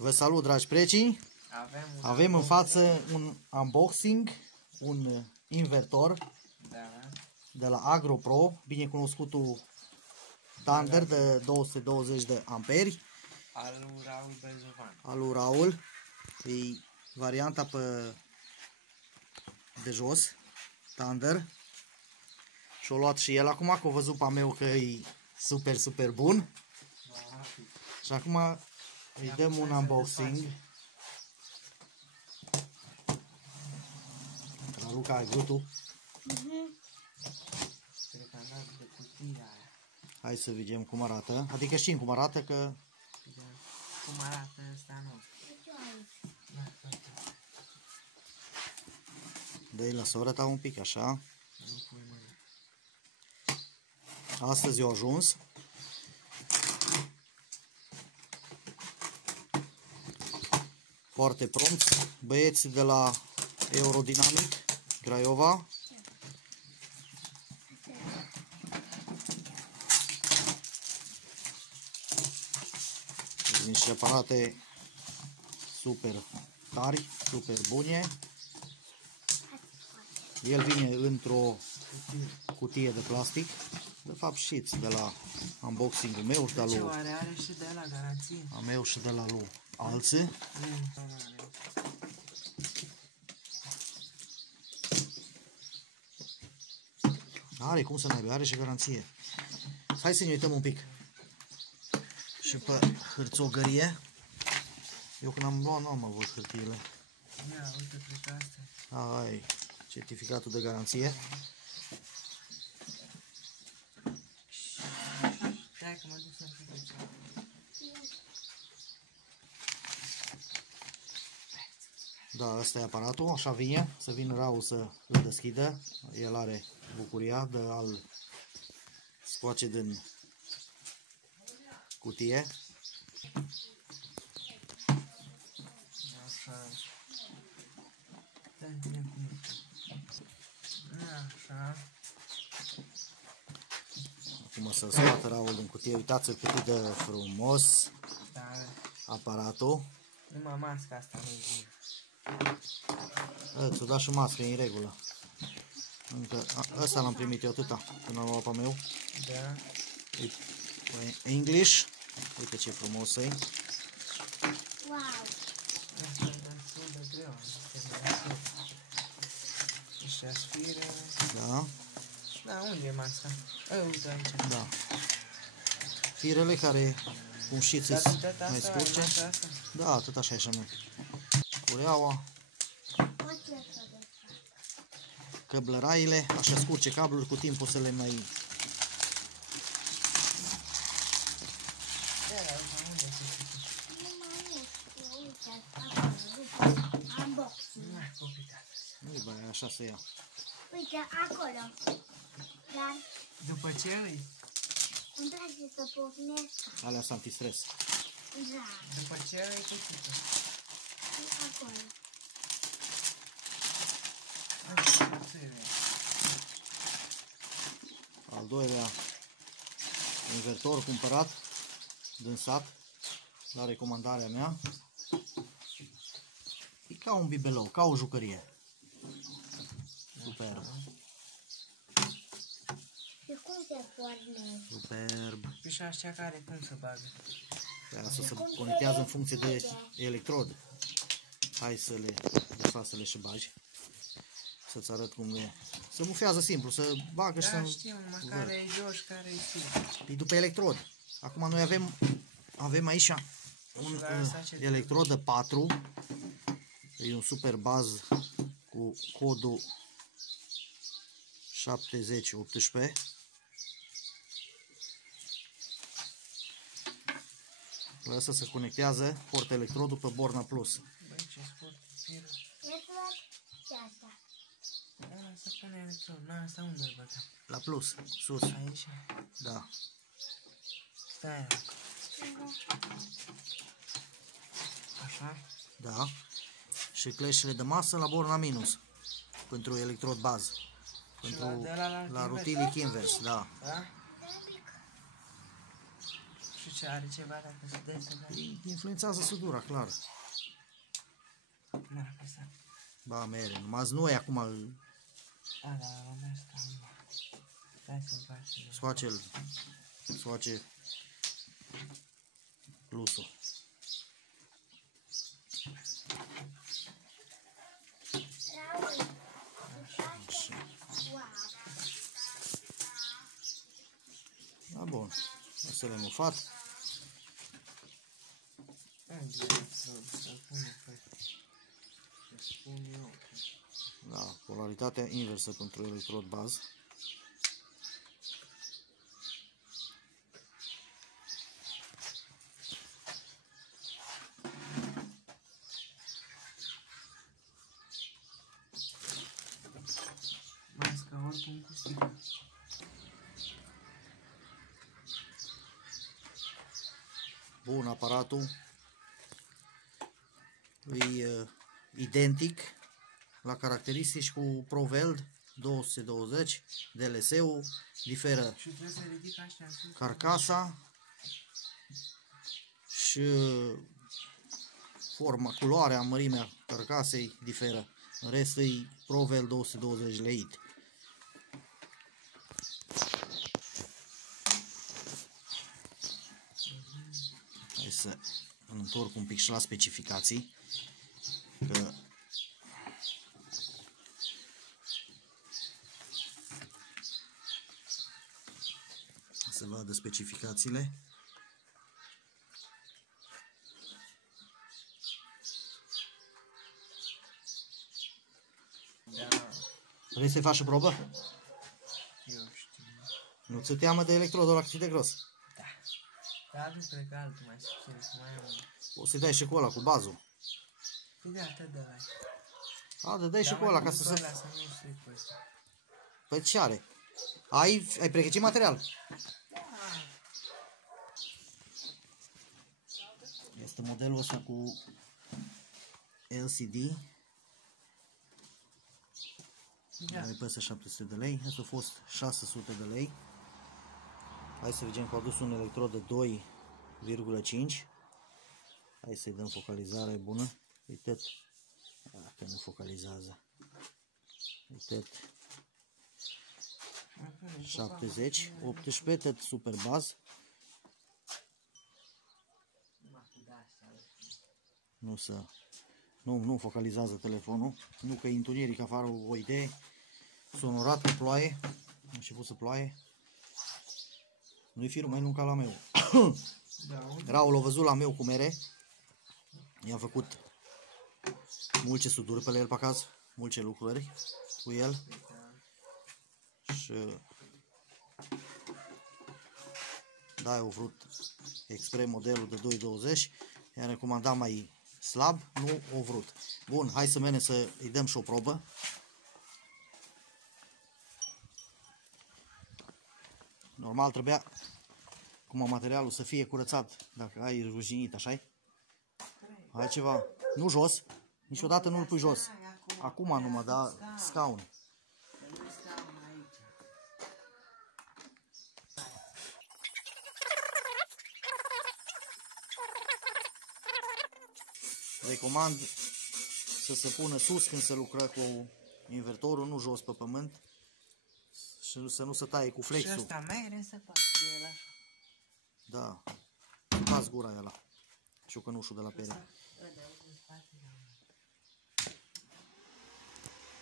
Vă salut, dragi prieteni! Avem în față un unboxing, un invertor de la AgroPro, binecunoscutul Thunder de 220 de amperi. Al lui Raul Berzovan. Al lui Raul. E varianta de jos, Thunder. Și-o luat și el acum, că o văzut pe meu că e super, super bun. Și acum îi dăm un unboxing. La Luca ai văzut-o? Cred că am dat de cutia aia. Hai să vedem cum arată. Adică știm cum arată, că... Cum arată ăsta, nu. Dă-i la soră ta un pic, așa. Astăzi eu ajuns. Foarte prompt. Băieți de la Eurodynamic Craiova. Niște aparate super tari, super bune. El vine într-o cutie de plastic. De fapt știți de la unboxing-ul meu și de la lui. Are și de la garanție. A meu și de la lui alții. Are cum să n-aibă, are și garanție. Hai să ne uităm un pic și pe hârțogărie. Eu când am luat, nu am avut hârtiile. Ia, uite, cred că asta. Ai, certificatul de garanție. Stai că mă duc să-mi fică. Da, ăsta e aparatul, așa vine. Să vină Raul să îl deschidă. El are bucuria de a-l scoace din cutie. Așa. Stai, bine cum e. Așa. Acum să-l scoată Raul din cutie. Uitați-l cât e de frumos Da. aparatul. Numai masca asta nu-i bună. Ți-o da și mască, e în regulă. Încă, ăsta l-am primit eu atâta, când am luat pe meu. Da. E English. Uite ce frumos e. Wow. Asta e destul de greu. Și aspiră. Da. Da, unde e masca? Uite aici. Da. Firele care, cum știți, sunt mai scurce. Da, tot așa e și noi. Cureaua. Căblăraile, așa scurce cabluri, cu timpul să le mai... Nu-i băi, așa să ia. Uite, acolo. Dar După ce îi? îmi place să pornesc. Alea sunt antistres. Da, După ce îi cuțită? acolo. Al doilea invertor cumpărat din sat, la recomandarea mea. E ca un bibelou, ca o jucărie. Superb. Și cum se pornește? Superb. Păi și așa care cum să bagă? Asta se conectează în funcție de electrod. Hai să le desfac, să le și bagi. Să-ți arăt cum e. Se mufează simplu, să bagă și să... Da, știu, numai care e jos, care e sus. E după electrod. Acum noi avem aici un electrod de 4. E un super baz cu codul 7018. La asta se conectează port electrodul pe borna plus. Băi, ce scurt firă. Ce asta? Ăla se pune electron. Na, asta unde îl băgăm? La plus, sus. Aici? Da. Stai. Așa? Da. Și cleștile de masă la borna minus. Pentru electrod baz. Pentru la rutilic invers, da. Da? Și ce are ceva dacă se dă să dă? Influențează sudura, clar. N-a apăsat. Ba, mere, numai nu e acum, A, da, am asta. Stai să-mi faci. scoace plusul. Raul, așa. Wow. Da, bun. O să le mufat. Să spun eu. Da, polaritatea inversă pentru electrod bază. Masca oricum cu sticlă. Bun, aparatul e identic la caracteristici cu ProVeld 220, DLS-ul, diferă Și trebuie să ridic așa în sus. carcasa și forma, culoarea, mărimea carcasei diferă. În rest e ProVeld 220 leit. Hai să îl întorc un pic și la specificații, că să vadă specificațiile. Da, Vrei să-i faci o probă? eu știu. Nu ți-o teamă de electrodul ăla cât e de gros? Da. Dar nu cred că altul mai subțire, că mai am. Poți să-i dai și cu ăla, cu bazul. Păi de altă de la. Dai și cu ăla ca să se... Să nu stric pe ăsta. Păi ce are? Ai pregătit material? Este modelul ăsta cu LCD. Da. Mai peste 700 de lei. Asta a fost 600 de lei. Hai să vedem că au adus un electrod de 2,5. Hai să-i dăm focalizare bună. Uite, că nu focalizează. Uite, 70, 18, tot super baz. Nu focalizează telefonul. Nu că e întuneric afară, o idee. Sonorat cu ploaie. A început să ploaie. Nu-i firul mai lung ca la meu. Raul a văzut la meu cum mere. I-am făcut multe suduri pe el pe acasă. Multe lucruri cu el. Și da, eu vrut expre modelul de 220. I-am recomandat mai slab, nu o vrut. Bun, hai să mergem să îi dăm și o probă. Normal trebuia cum materialul să fie curățat, dacă ai ruginit, așa-i? Ai ceva, nu jos, niciodată nu-l pui jos. Acum numai, da, scaun. Recomand să se pună sus când se lucră cu invertorul, nu jos pe pământ. Și să nu se taie cu flexul. Și ăsta mere să fac el așa. Da. Pas gura ăla. Ciucănușul de la pere.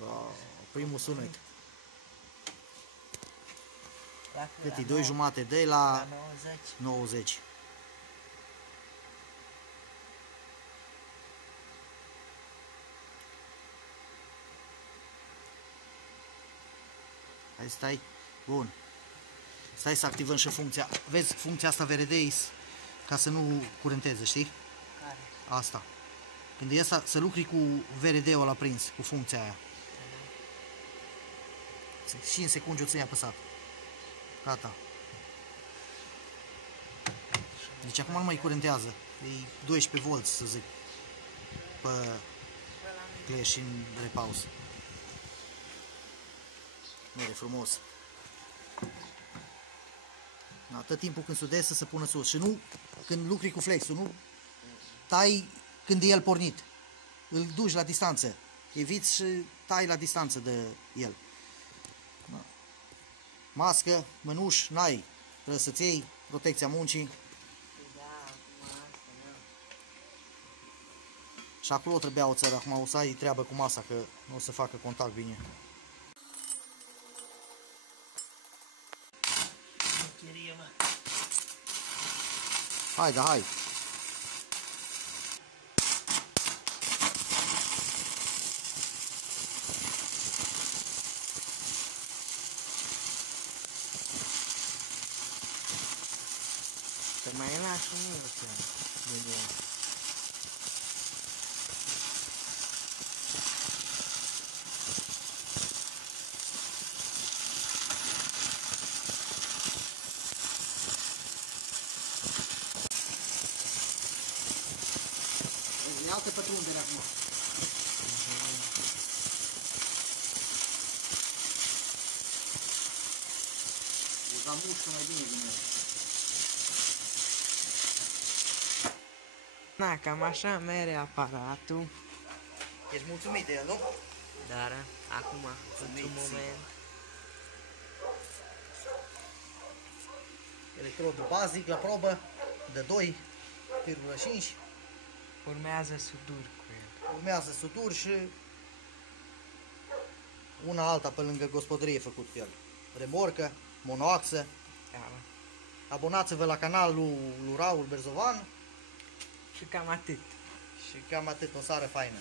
Da, primul sunet. Cât e? 2,5 de la 90. Hai, stai. Bun. Stai să activăm și funcția. Vezi, funcția asta VRD ca să nu curenteze, știi? Care? Asta. Când e asta, să lucri cu VRD-ul ăla prins, cu funcția aia. Și în secunde o ții apăsat. Gata. Deci acum nu mai curentează. E 12 volți, să zic. Pe clear și în repaus. Mere frumos. Da, tot timpul când sudezi să se pună sus. Și nu când lucri cu flexul, nu tai când e el pornit. Îl duci la distanță. Eviți și tai la distanță de el. Da. Mască, mănuși, n-ai. Trebuie să-ți iei protecția muncii. Da, acum asta, da. Și acolo trebuia o țară. Acum o să ai treabă cu masa, că nu o să facă contact bine. Hai, da, hai. Să mai lași mult din el. E altă pătrundere acum. Uza mușcă mai bine din el. Na, cam așa mere aparatul. Ești mulțumit de el, nu? Dar acum, într-un moment, Electrodul bazic la probă de 2,5. urmează suduri cu el. Urmează suduri și una alta pe lângă gospodărie făcut cu el. Remorcă, monoaxă. Da. Abonați-vă la canalul lui Raul Berzovan Și cam atât. și cam atât, o sară faină.